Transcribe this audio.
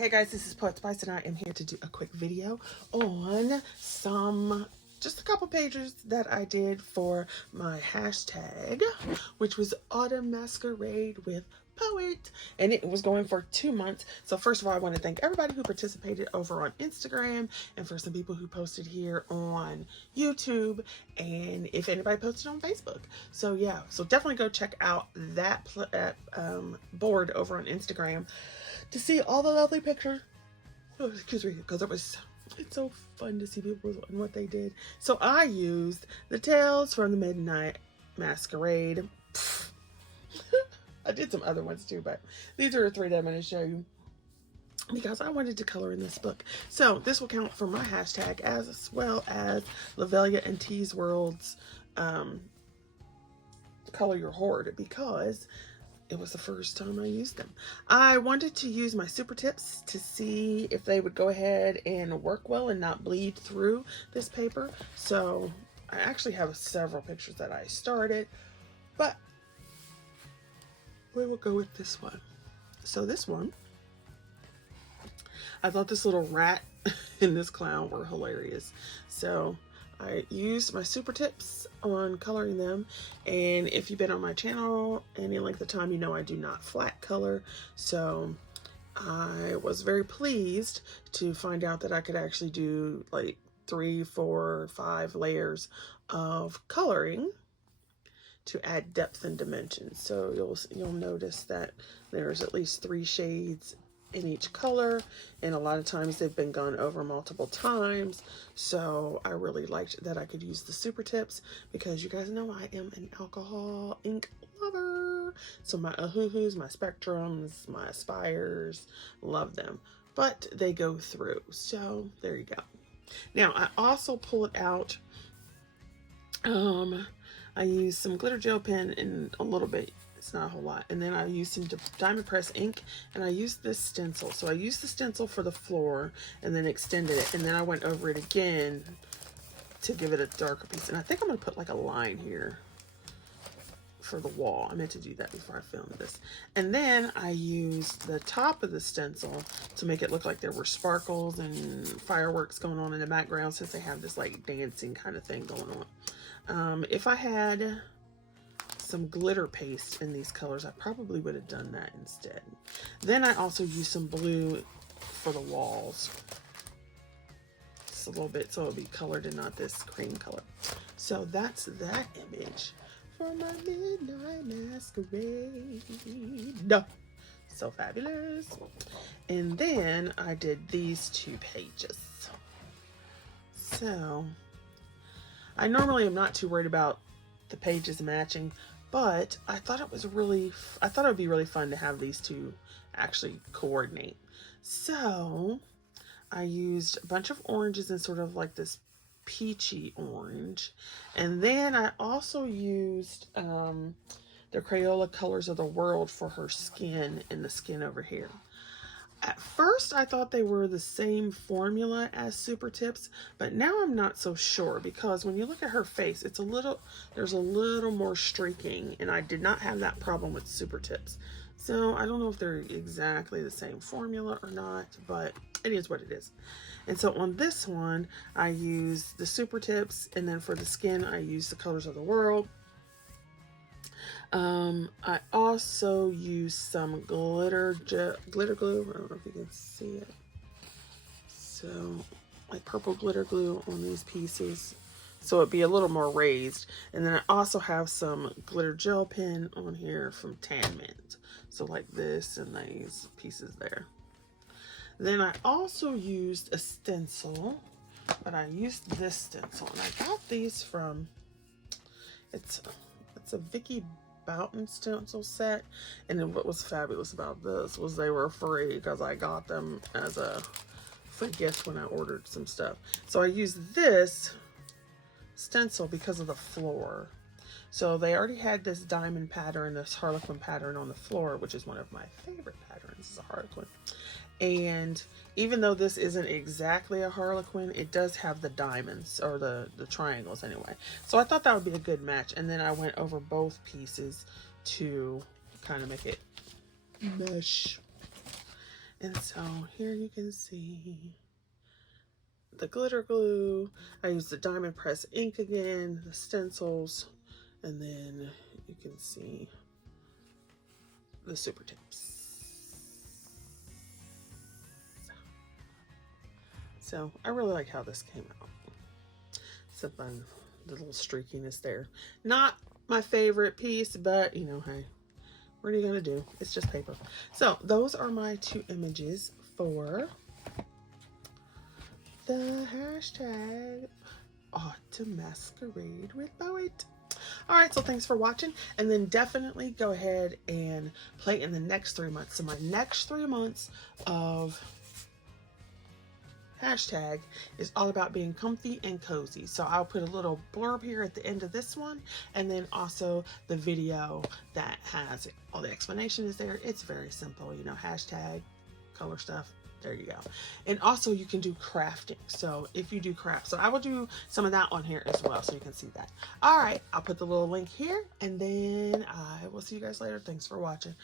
Hey guys, this is Poet Spice and I am here to do a quick video on just a couple pages that I did for my hashtag, which was Autumn Masquerade with Poet, and it was going for 2 months. So first of all, I want to thank everybody who participated over on Instagram, and for some people who posted here on YouTube, and if anybody posted on Facebook. So yeah, so definitely go check out that board over on Instagram to see all the lovely pictures. Oh, excuse me, because it's so fun to see people and what they did. So I used the Tales from the Midnight Masquerade. I did some other ones too, but these are the 3 that I'm going to show you because I wanted to color in this book. So this will count for my hashtag as well as Lavelia and T's World's Color Your Hoard, because it was the first time I used them. I wanted to use my super tips to see if they would go ahead and work well and not bleed through this paper. So I actually have several pictures that I started, but we will go with this one. So this one, I thought this little rat and this clown were hilarious. So I used my super tips on coloring them, and if you've been on my channel any length of time, you know I do not flat color. So I was very pleased to find out that I could actually do like 3, 4, 5 layers of coloring to add depth and dimension. So you'll notice that there's at least 3 shades in each color, and a lot of times they've been gone over multiple times. So I really liked that I could use the super tips, because you guys know I am an alcohol ink lover. So my Ahuhus, my Spectrums, my Aspires, love them, but they go through. So there you go. Now I also pulled out I used some glitter gel pen and a little bit, it's not a whole lot, and then I used some diamond press ink, and I used this stencil. So I used the stencil for the floor and then extended it, and then I went over it again to give it a darker piece. And I think I'm going to put like a line here for the wall. I meant to do that before I filmed this. And then I used the top of the stencil to make it look like there were sparkles and fireworks going on in the background, since they have this like dancing kind of thing going on. If I had some glitter paste in these colors, I probably would have done that instead. Then I also used some blue for the walls, just a little bit, so it'll be colored and not this cream color. So that's that image for my Midnight Masquerade. So fabulous. And then I did these 2 pages. So I normally am not too worried about the pages matching, but I thought it would be really fun to have these 2 actually coordinate. So I used a bunch of oranges and sort of like this peachy orange, and then I also used the Crayola Colors of the World for her skin and the skin over here. At first, I thought they were the same formula as super tips, but now I'm not so sure, because when you look at her face, there's a little more streaking, and I did not have that problem with super tips. So I don't know if they're exactly the same formula or not, but it is what it is. And so on this one, I used the super tips, and then for the skin, I used the Colors of the World. I also used some glitter glue. I don't know if you can see it. So like purple glitter glue on these pieces, so it'd be a little more raised. And then I also have some glitter gel pen on here from Tan Mint. So like this and these pieces there. Then I also used a stencil, but I used this stencil, and I got these from, it's a Vicky Boughton stencil set. And then what was fabulous about this was they were free, because I got them as a gift when I ordered some stuff. So I used this stencil because of the floor. So they already had this diamond pattern, this harlequin pattern on the floor, which is one of my favorite patterns, is a harlequin. And even though this isn't exactly a harlequin, it does have the diamonds, or the triangles anyway. So I thought that would be a good match. And then I went over both pieces to kind of make it mesh. And so here you can see the glitter glue. I use the diamond press ink again, the stencils, and then you can see the super tips. So I really like how this came out. Some fun, the little streakiness there. Not my favorite piece, but you know, hey, what are you gonna do? It's just paper. So those are my 2 images for the hashtag Autumn Masquerade with Poet. Alright, so thanks for watching, and then definitely go ahead and play in the next 3 months. So my next 3 months of hashtag is all about being comfy and cozy. So I'll put a little blurb here at the end of this one, and then also the video that has all the explanation is there. It's very simple, you know, hashtag, color stuff. There you go. And also you can do crafting. So if you do craft, so I will do some of that on here as well, so you can see that. All right, I'll put the little link here, and then I will see you guys later. Thanks for watching.